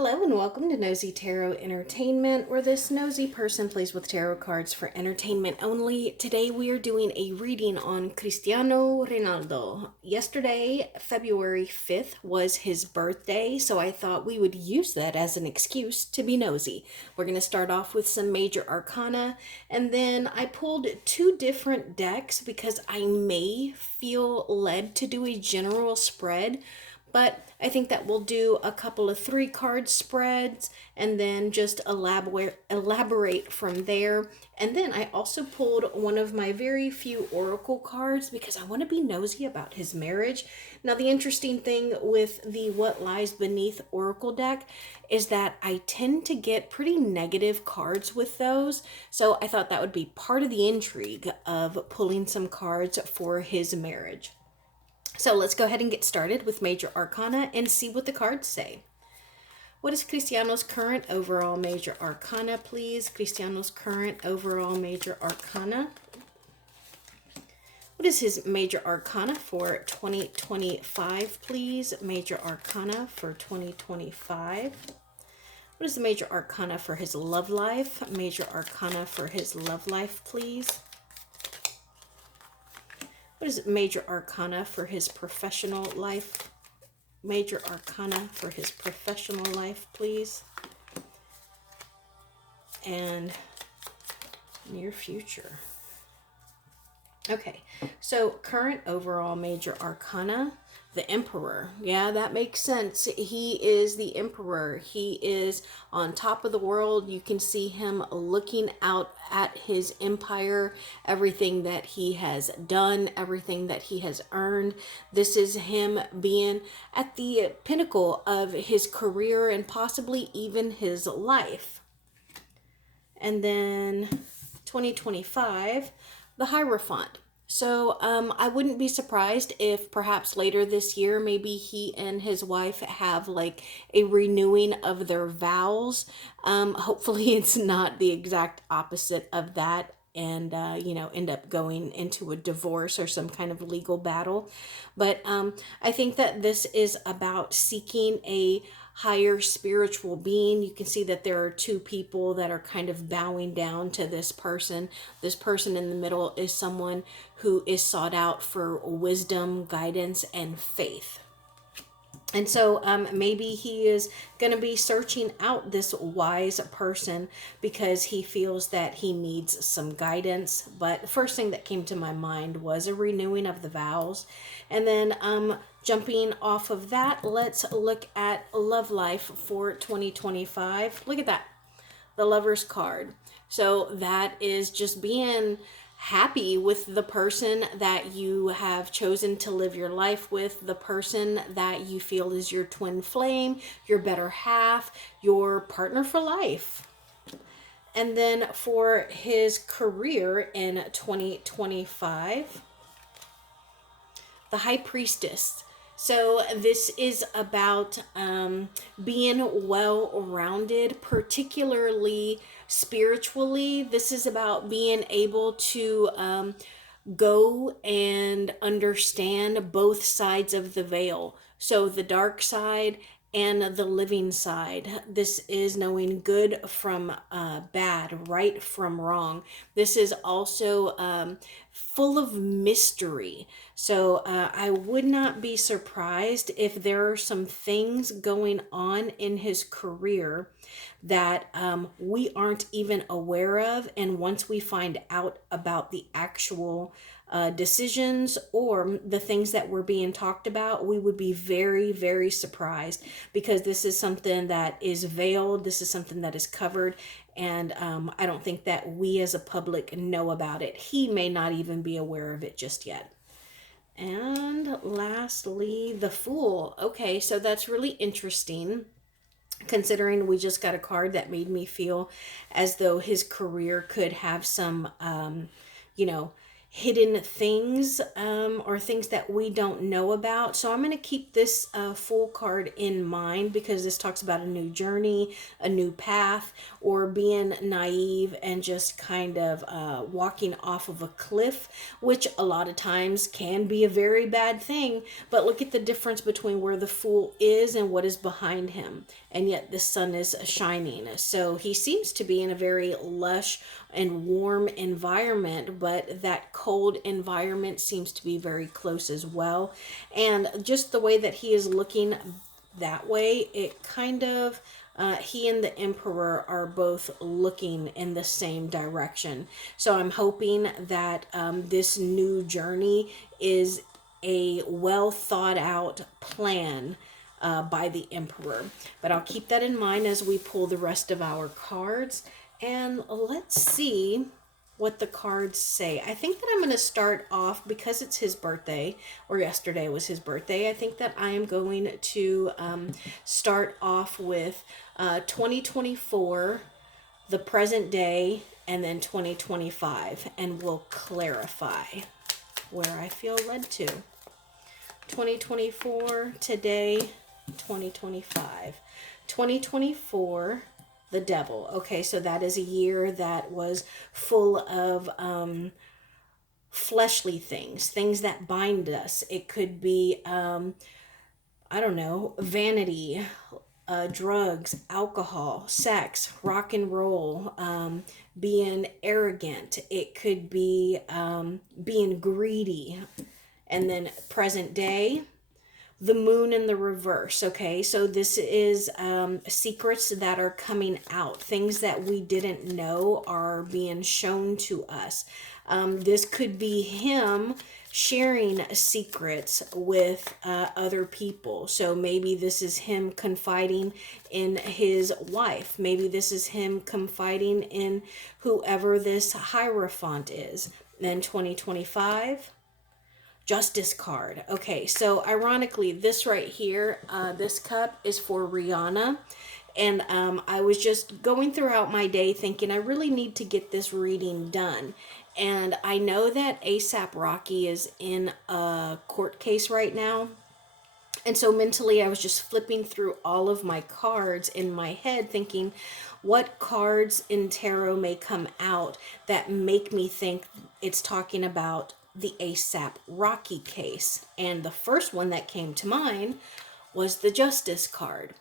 Hello and welcome to Nosy Tarot Entertainment, where this nosy person plays with tarot cards for entertainment only. Today we are doing a reading on Cristiano Ronaldo. Yesterday, February 5th, was his birthday, so I thought we would use that as an excuse to be nosy. We're going to start off with some major arcana, and then I pulled two different decks because I may feel led to do a general spread. But I think that we'll do a couple of 3-card spreads and then just elaborate from there. And then I also pulled one of my very few oracle cards because I want to be nosy about his marriage. Now, the interesting thing with the What Lies Beneath oracle deck is that I tend to get pretty negative cards with those. So I thought that would be part of the intrigue of pulling some cards for his marriage. So let's go ahead and get started with Major Arcana and see what the cards say. What is Cristiano's current overall Major Arcana, please? Cristiano's current overall Major Arcana. What is his Major Arcana for 2025, please? Major Arcana for 2025. What is the Major Arcana for his love life? Major Arcana for his love life, please. What is Major Arcana for his professional life? Major Arcana for his professional life, please. And near future. Okay, so current overall Major Arcana, the Emperor. Yeah, that makes sense. He is the Emperor. He is on top of the world. You can see him looking out at his empire, everything that he has done, everything that he has earned. This is him being at the pinnacle of his career and possibly even his life. And then 2025, the Hierophant. So I wouldn't be surprised if perhaps later this year, maybe he and his wife have like a renewing of their vows. Hopefully it's not the exact opposite of that and, end up going into a divorce or some kind of legal battle. But I think that this is about seeking a higher spiritual being. You can see that there are two people that are kind of bowing down to this person. This person in the middle is someone who is sought out for wisdom, guidance, and faith. And so maybe he is going to be searching out this wise person because he feels that he needs some guidance. But the first thing that came to my mind was a renewing of the vows. And then jumping off of that, let's look at love life for 2025. Look at that, the Lover's card. So that is just being happy with the person that you have chosen to live your life with, the person that you feel is your twin flame, your better half, your partner for life. And then for his career in 2025, the High Priestess. So this is about being well-rounded, particularly spiritually. This is about being able to go and understand both sides of the veil. So the dark side and the living side. This is knowing good from bad, right from wrong. This is also full of mystery. So I would not be surprised if there are some things going on in his career that we aren't even aware of. And once we find out about the actual decisions or the things that were being talked about, we would be very, very surprised because this is something that is veiled. This is something that is covered. And I don't think that we as a public know about it. He may not even be aware of it just yet. And lastly, the Fool. Okay, so that's really interesting, considering we just got a card that made me feel as though his career could have some, hidden things or things that we don't know about. So I'm going to keep this Fool card in mind because this talks about a new journey, a new path, or being naive and just kind of walking off of a cliff, which a lot of times can be a very bad thing. But look at the difference between where the Fool is and what is behind him. and yet the sun is shining. So he seems to be in a very lush and warm environment, but that cold environment seems to be very close as well. And just the way that he is looking that way, it kind of he and the emperor are both looking in the same direction. So I'm hoping that this new journey is a well thought out plan by the emperor. But I'll keep that in mind as we pull the rest of our cards. And let's see what the cards say. I think that I'm going to start off, because it's his birthday, or yesterday was his birthday. I think that I am going to start off with 2024, the present day, and then 2025, and we'll clarify where I feel led to. 2024, today, 2025. 2024, the devil. Okay, so that is a year that was full of fleshly things, things that bind us. It could be, I don't know, vanity, drugs, alcohol, sex, rock and roll, being arrogant. It could be being greedy. And then present day, the moon in the reverse. Okay, so this is secrets that are coming out, things that we didn't know are being shown to us. This could be him sharing secrets with other people. So maybe this is him confiding in his wife. Maybe this is him confiding in whoever this Hierophant is. Then 2025, Justice card. Okay, so ironically, this right here, this cup is for Rihanna. And I was just going throughout my day thinking I really need to get this reading done. And I know that ASAP Rocky is in a court case right now. And so mentally, I was just flipping through all of my cards in my head thinking, what cards in tarot may come out that make me think it's talking about the ASAP Rocky case. And the first one that came to mind was the Justice card.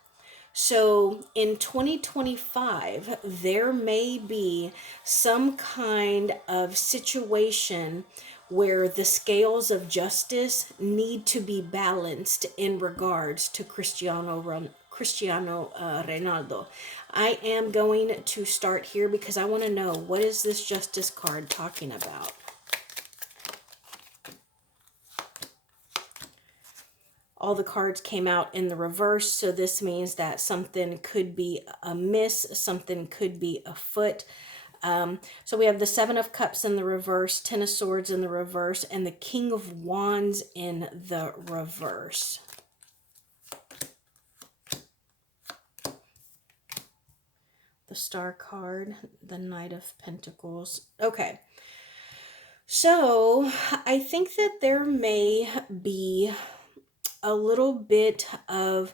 So in 2025, there may be some kind of situation where the scales of justice need to be balanced in regards to Cristiano Ronaldo. I am going to start here because I want to know, what is this Justice card talking about? All the cards came out in the reverse, so this means that something could be amiss, something could be afoot. So we have the Seven of Cups in the reverse, Ten of Swords in the reverse, and the King of Wands in the reverse. The Star card, the Knight of Pentacles. Okay. So I think that there may be a little bit of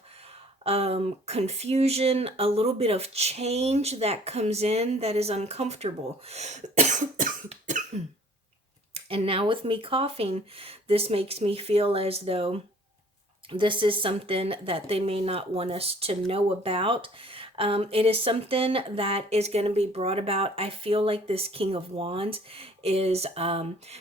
confusion, a little bit of change that comes in that is uncomfortable. And now with me coughing, this makes me feel as though this is something that they may not want us to know about. It is something that is going to be brought about. I feel like this King of Wands is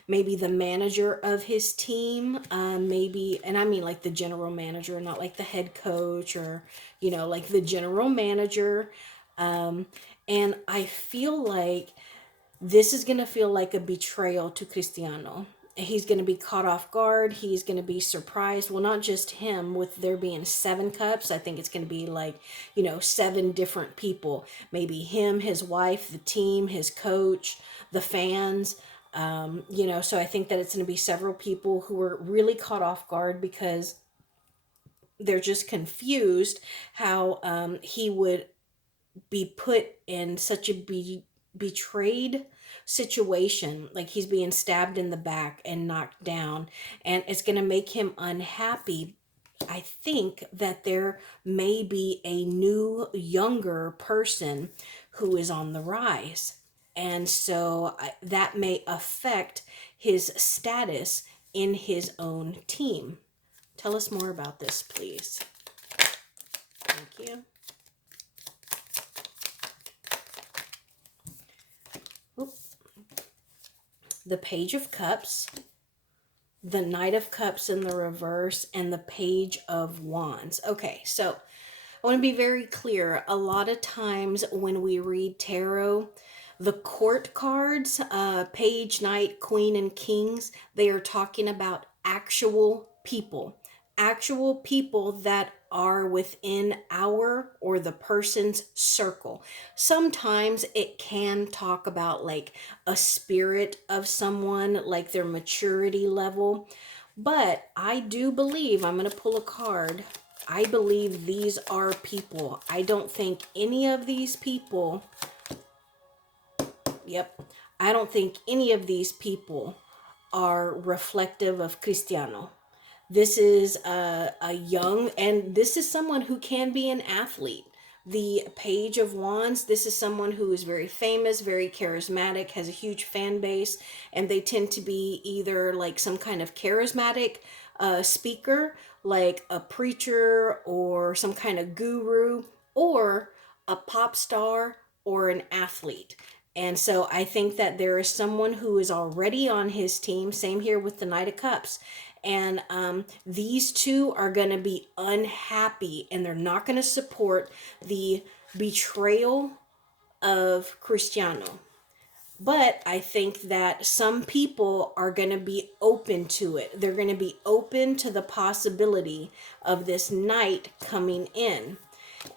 maybe the manager of his team, maybe, and I mean like the general manager, not like the head coach, or, you know, like the general manager. And I feel like this is going to feel like a betrayal to Cristiano. He's going to be caught off guard. He's going to be surprised. Well, not just him, with there being 7 cups. I think it's going to be like, you know, 7 different people. Maybe him, his wife, the team, his coach, the fans. You know, so I think that it's going to be several people who are really caught off guard because they're just confused how he would be put in such a betrayed situation, like he's being stabbed in the back and knocked down, and it's going to make him unhappy. I think that there may be a new, younger person who is on the rise, and so that may affect his status in his own team. Tell us more about this, please. Thank you. the Page of Cups, the Knight of Cups in the reverse, and the Page of Wands. Okay, so I want to be very clear. A lot of times when we read tarot, the court cards, Page, Knight, Queen, and Kings, they are talking about actual people that are within our or the person's circle. Sometimes it can talk about like a spirit of someone, like their maturity level. But I do believe, I'm going to pull a card. I believe these are people. I don't think any of these people, I don't think any of these people are reflective of Cristiano. This is a young, and this is someone who can be an athlete. The Page of Wands, this is someone who is very famous, very charismatic, has a huge fan base, and they tend to be either like some kind of charismatic speaker, like a preacher or some kind of guru, or a pop star or an athlete. And so I think that there is someone who is already on his team. Same here with the Knight of Cups. And these two are going to be unhappy, and they're not going to support the betrayal of Cristiano. But I think that some people are going to be open to it. They're going to be open to the possibility of this knight coming in.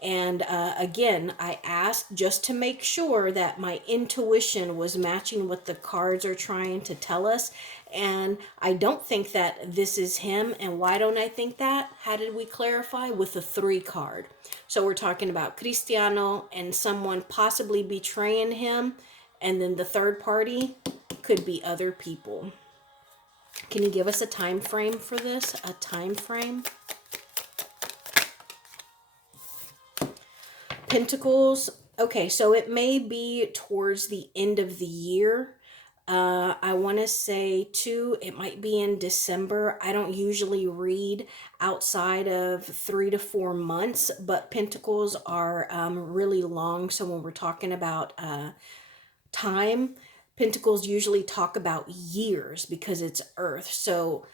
And again, I asked just to make sure that my intuition was matching what the cards are trying to tell us. And I don't think that this is him. And why don't I think that? How did we clarify? With the 3 card. So we're talking about Cristiano and someone possibly betraying him. And then the third party could be other people. Can you give us a time frame for this? A time frame? Pentacles. Okay, so it may be towards the end of the year. I want to say too, it might be in December. I don't usually read outside of 3 to 4 months, but Pentacles are really long. So when we're talking about time, Pentacles usually talk about years because it's Earth. So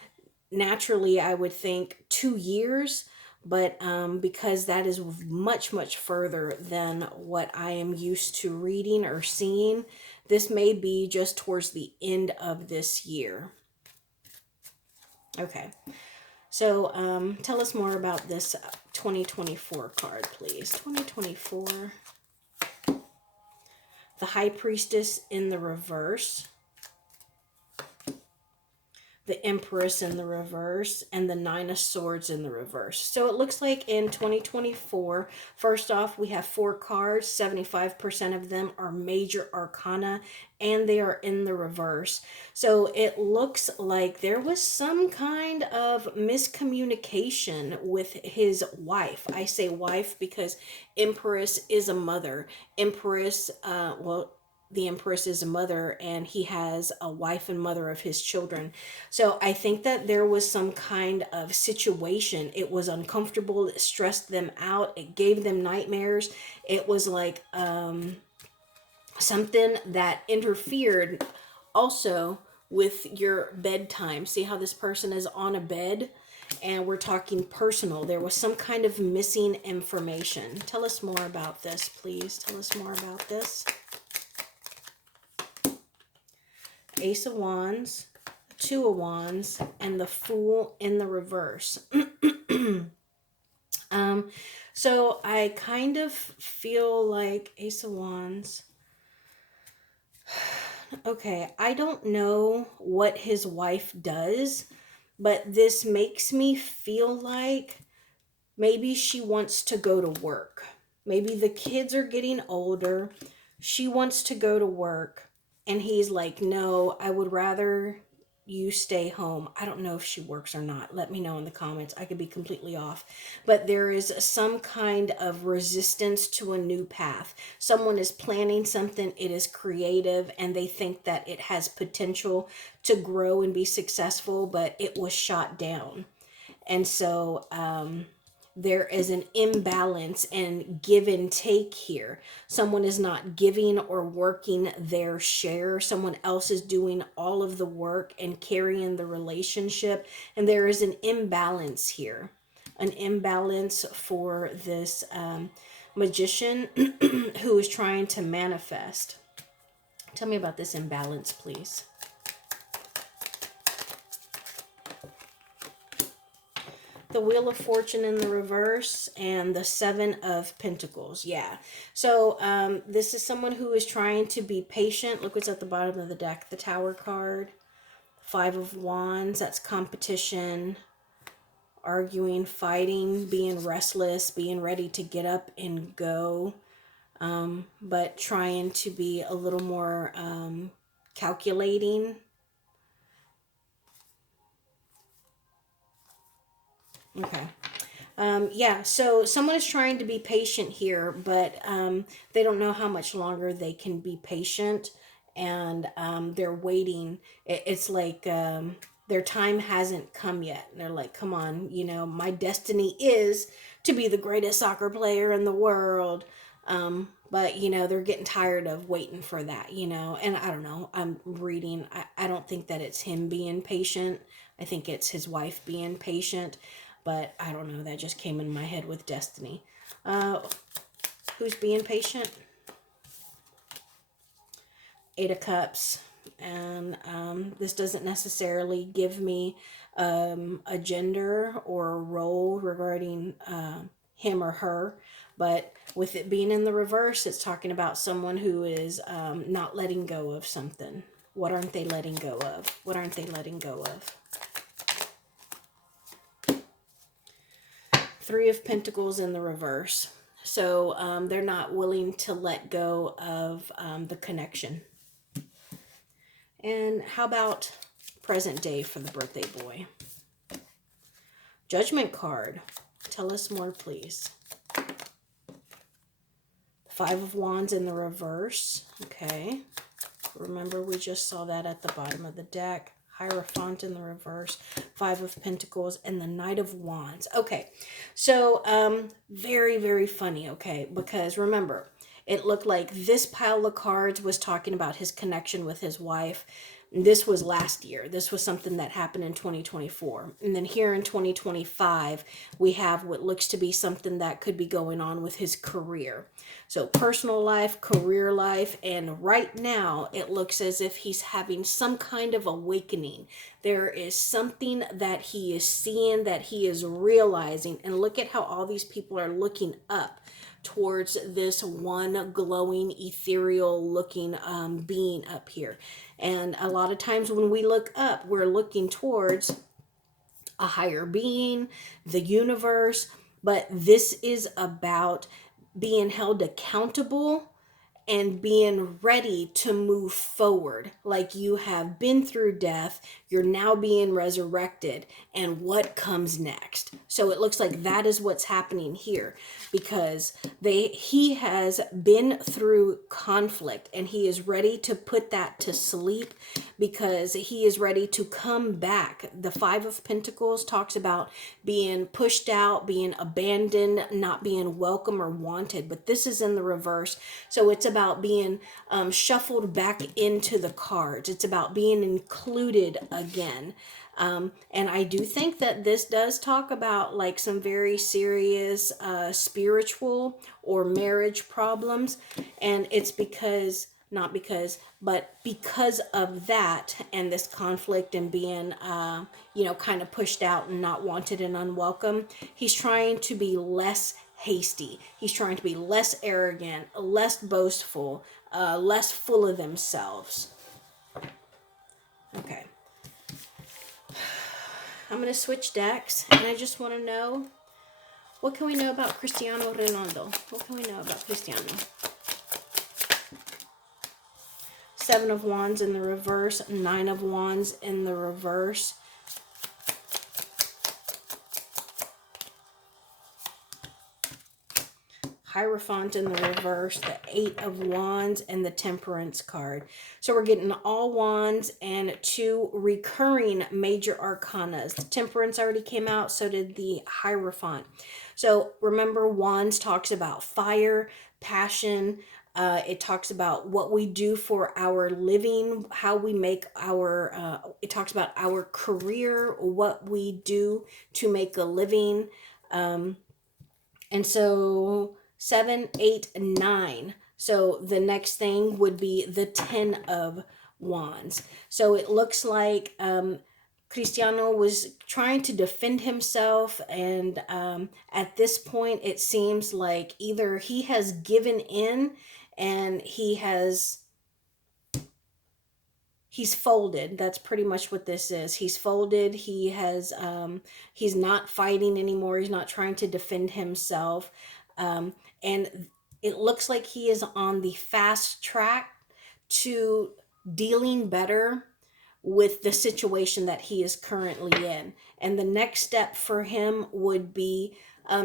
naturally, I would think 2 years. But because that is much, much further than what I am used to reading or seeing, this may be just towards the end of this year. Okay, so tell us more about this 2024 card, please. 2024. The High Priestess in the reverse. The Empress in the reverse, and the 9 of Swords in the reverse. So it looks like in 2024, first off, we have 4 cards. 75% of them are major arcana, and they are in the reverse. So it looks like there was some kind of miscommunication with his wife. I say wife because Empress is a mother. Empress, the Empress is a mother, and he has a wife and mother of his children. So I think that there was some kind of situation. It was uncomfortable. It stressed them out. It gave them nightmares. It was like something that interfered also with your bedtime. See how this person is on a bed? And we're talking personal. There was some kind of missing information. Tell us more about this, please. Tell us more about this. Ace of Wands, 2 of Wands, and the Fool in the reverse. So I kind of feel like Ace of Wands. Okay, I don't know what his wife does, but this makes me feel like maybe she wants to go to work. Maybe the kids are getting older. She wants to go to work. And he's like, no, I would rather you stay home. I don't know if she works or not. Let me know in the comments. I could be completely off. But there is some kind of resistance to a new path. Someone is planning something. It is creative, and they think that it has potential to grow and be successful, but it was shot down. And so there is an imbalance and give and take here. Someone is not giving or working their share. Someone else is doing all of the work and carrying the relationship. And there is an imbalance here. An imbalance for this magician who is trying to manifest. Tell me about this imbalance, please. The Wheel of Fortune in the reverse and the Seven of Pentacles. Yeah. So this is someone who is trying to be patient. Look what's at the bottom of the deck. The Tower card. Five of Wands. That's competition. Arguing, fighting, being restless, being ready to get up and go. But trying to be a little more calculating. Okay. Yeah, so someone is trying to be patient here, but they don't know how much longer they can be patient, and they're waiting. It's like their time hasn't come yet. They're like, come on, you know, my destiny is to be the greatest soccer player in the world. But, you know, they're getting tired of waiting for that, you know, and I don't know. I'm reading. I don't think that it's him being patient. I think it's his wife being patient. But I don't know, that just came in my head with destiny. Who's being patient? Eight of Cups. And this doesn't necessarily give me a gender or a role regarding him or her. But with it being in the reverse, it's talking about someone who is not letting go of something. What aren't they letting go of? What aren't they letting go of? Three of Pentacles in the reverse. So they're not willing to let go of the connection. And how about present day for the birthday boy? Judgment card. Tell us more, please. Five of Wands in the reverse. Okay. Remember, we just saw that at the bottom of the deck. Hierophant in the reverse, Five of Pentacles, and the Knight of Wands. Okay, so very, very funny, okay, because remember, it looked like this pile of cards was talking about his connection with his wife. This was last year. This was something that happened in 2024. And then here in 2025, we have what looks to be something that could be going on with his career. So personal life, career life, and right now it looks as if he's having some kind of awakening. There is something that he is seeing, that he is realizing. And look at how all these people are looking up towards this one glowing, ethereal looking being up here. And a lot of times when we look up, we're looking towards a higher being, the universe. But this is about being held accountable and being ready to move forward. Like you have been through death, you're now being resurrected, and what comes next? So it looks like that is what's happening here, because he has been through conflict and he is ready to put that to sleep, because he is ready to come back. The Five of Pentacles talks about being pushed out, being abandoned, not being welcome or wanted, but this is in the reverse. So it's about being shuffled back into the cards. It's about being included again. And I do think that this does talk about like some very serious spiritual or marriage problems. And it's because, not because, but because of that and this conflict and being, you know, kind of pushed out and not wanted and unwelcome, he's trying to be less hasty. He's trying to be less arrogant, less boastful, less full of themselves. Okay. I'm going to switch decks, and I just want to know, what can we know about Cristiano Ronaldo? What can we know about Cristiano? Seven of Wands in the reverse, Nine of Wands in the reverse. Hierophant in the reverse, the Eight of Wands, and the Temperance card. So we're getting all wands and 2 recurring major arcanas. The Temperance already came out, so did the Hierophant. So remember, wands talks about fire, passion. It talks about what we do for our living, how we make our, it talks about our career, what we do to make a living. And so 7, 8, 9. So the next thing would be the 10 of Wands. So it looks like Cristiano was trying to defend himself, and at this point, it seems like either he has given in and he's folded. That's pretty much what this is. He's folded. He's not fighting anymore. He's not trying to defend himself. And it looks like he is on the fast track to dealing better with the situation that he is currently in. And the next step for him would be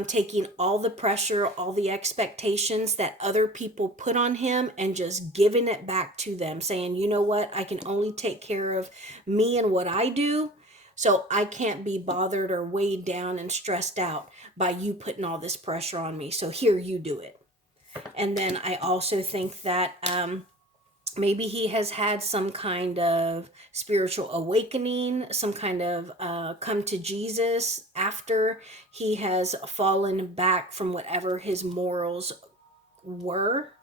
taking all the pressure, all the expectations that other people put on him, and just giving it back to them, saying, you know what, I can only take care of me and what I do. So I can't be bothered or weighed down and stressed out by you putting all this pressure on me. So here, you do it. And then I also think that maybe he has had some kind of spiritual awakening, some kind of come to Jesus after he has fallen back from whatever his morals were.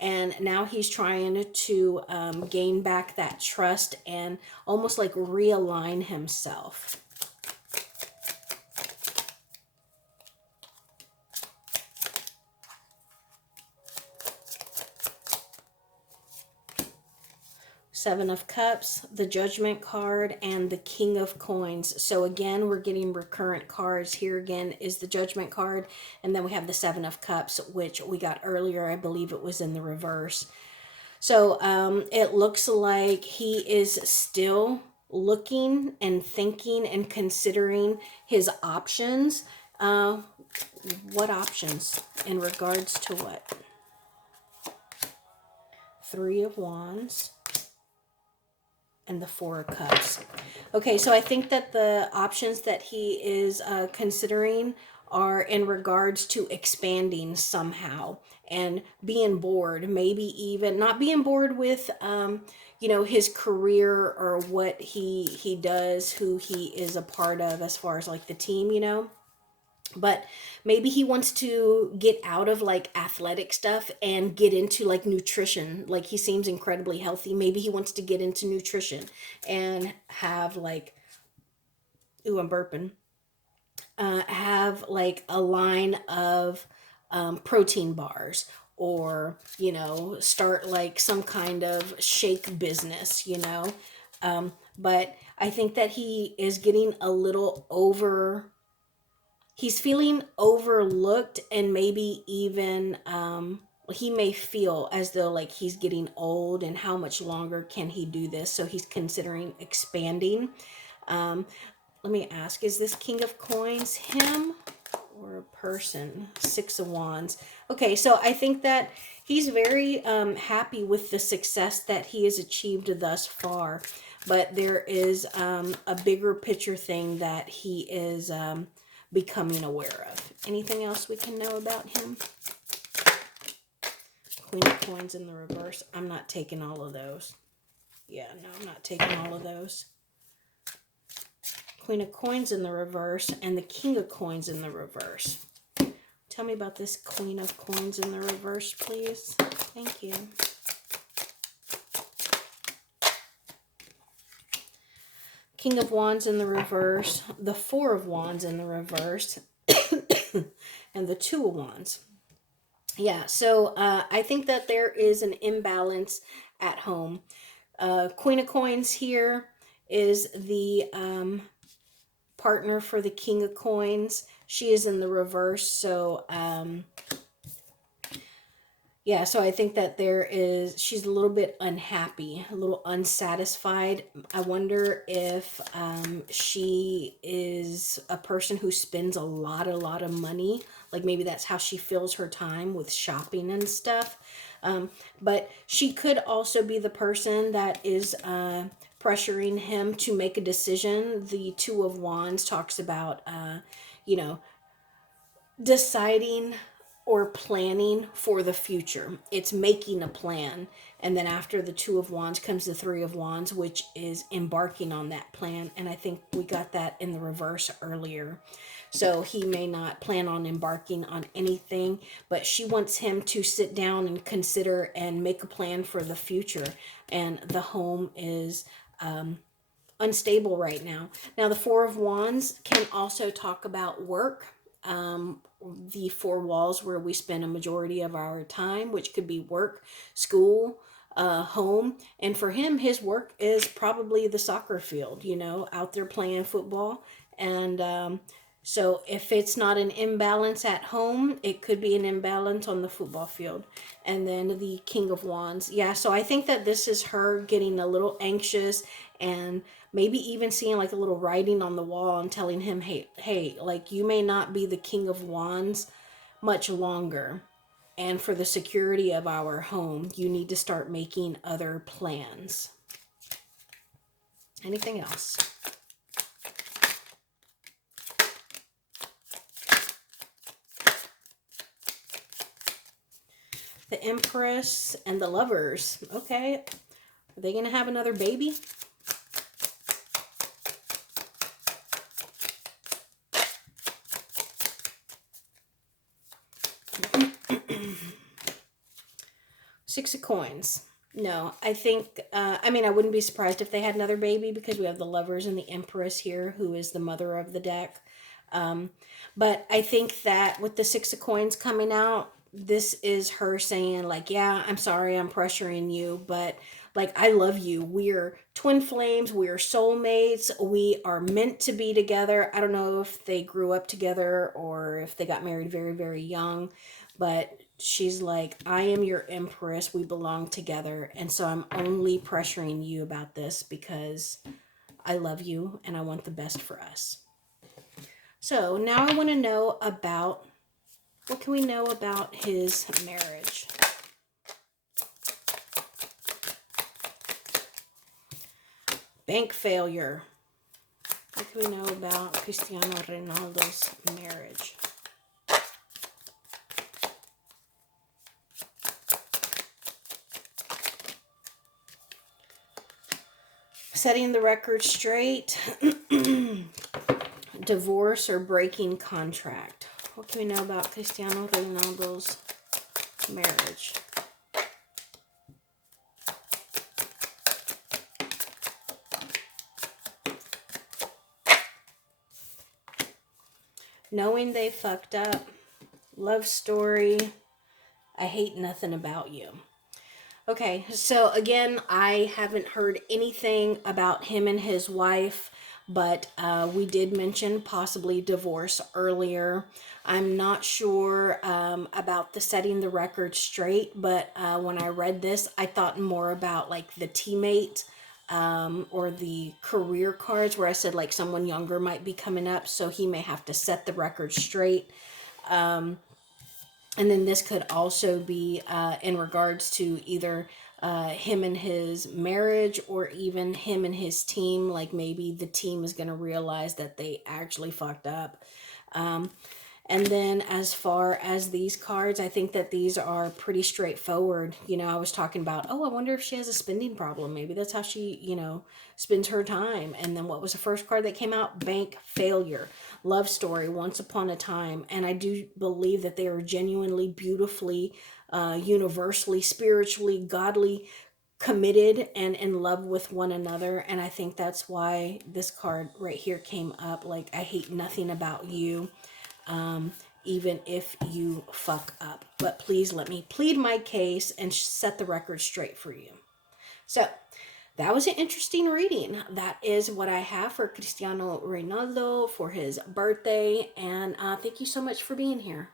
And now he's trying to gain back that trust and almost like realign himself. Seven of Cups, the Judgment card, and the King of Coins. So again, we're getting recurrent cards. Here again is the Judgment card, and then we have the Seven of Cups, which we got earlier. I believe it was in the reverse. So it looks like he is still looking and thinking and considering his options. What options? In regards to what? Three of Wands and the Four of Cups. Okay, so I think that the options that he is considering are in regards to expanding somehow and being bored, maybe even not being bored with his career or what he does, who he is a part of as far as like the team. But maybe he wants to get out of like athletic stuff and get into like nutrition. Like, he seems incredibly healthy. Maybe he wants to get into nutrition and have like, ooh, I'm burping. Have like a line of protein bars, or start like some kind of shake business. But I think that he is getting a little he's feeling overlooked, and maybe even he may feel as though like he's getting old, and how much longer can he do this, so he's considering expanding. Let me ask, is this King of Coins him or a person? Six of Wands. Okay, so I think that he's very happy with the success that he has achieved thus far, but there is a bigger picture thing that he is becoming aware of. Anything else we can know about him? Queen of Coins in the reverse. I'm not taking all of those. Yeah, no, I'm not taking all of those. Queen of Coins in the reverse and the King of Coins in the reverse. Tell me about this Queen of Coins in the reverse, please. Thank you. King of Wands in the reverse, the Four of Wands in the reverse, and the Two of Wands. Yeah, so I think that there is an imbalance at home. Queen of Coins here is the partner for the King of Coins. She is in the reverse, so Yeah, so I think that she's a little bit unhappy, a little unsatisfied. I wonder if she is a person who spends a lot of money. Like maybe that's how she fills her time with shopping and stuff. Um, but she could also be the person that is pressuring him to make a decision. The Two of Wands talks about, you know, deciding or planning for the future. It's making a plan. And then after the Two of Wands comes the Three of Wands, which is embarking on that plan. And I think we got that in the reverse earlier. So he may not plan on embarking on anything, but she wants him to sit down and consider and make a plan for the future. And the home is unstable right now. Now, the Four of Wands can also talk about work. The four walls where we spend a majority of our time, which could be work, school, home. And for him, his work is probably the soccer field, out there playing football. And so if it's not an imbalance at home, it could be an imbalance on the football field. And then the King of Wands. Yeah, so I think that this is her getting a little anxious and maybe even seeing like a little writing on the wall and telling him, hey, like you may not be the King of Wands much longer. And for the security of our home, you need to start making other plans. Anything else? The Empress and the Lovers. Okay. Are they going to have another baby? Six of Coins. No, I think, I wouldn't be surprised if they had another baby because we have the Lovers and the Empress here, who is the mother of the deck. But I think that with the Six of Coins coming out, this is her saying, like, yeah, I'm sorry I'm pressuring you, but like, I love you. We're twin flames. We're soulmates. We are meant to be together. I don't know if they grew up together or if they got married very, very young, but she's like, I am your empress. We belong together. And so I'm only pressuring you about this because I love you and I want the best for us. So now I want to know about, what can we know about his marriage? Bank failure. What can we know about Cristiano Ronaldo's marriage? Setting the record straight. Divorce or breaking contract. What can we know about Cristiano Ronaldo's marriage? Knowing they fucked up. Love story. I hate nothing about you. Okay, so again, I haven't heard anything about him and his wife, but we did mention possibly divorce earlier. I'm not sure about the setting the record straight, but when I read this, I thought more about like the teammate or the career cards where I said like someone younger might be coming up, so he may have to set the record straight. And then this could also be in regards to either him and his marriage or even him and his team. Like maybe the team is going to realize that they actually fucked up. And then as far as these cards, I think that these are pretty straightforward. I was talking about, I wonder if she has a spending problem. Maybe that's how she, spends her time. And then what was the first card that came out? Bank failure. Love story, once upon a time. And I do believe that they are genuinely, beautifully, universally, spiritually, godly, committed and in love with one another. And I think that's why this card right here came up. Like, I hate nothing about you. Even if you fuck up. But please let me plead my case and set the record straight for you. So, that was an interesting reading. That is what I have for Cristiano Ronaldo for his birthday. And thank you so much for being here.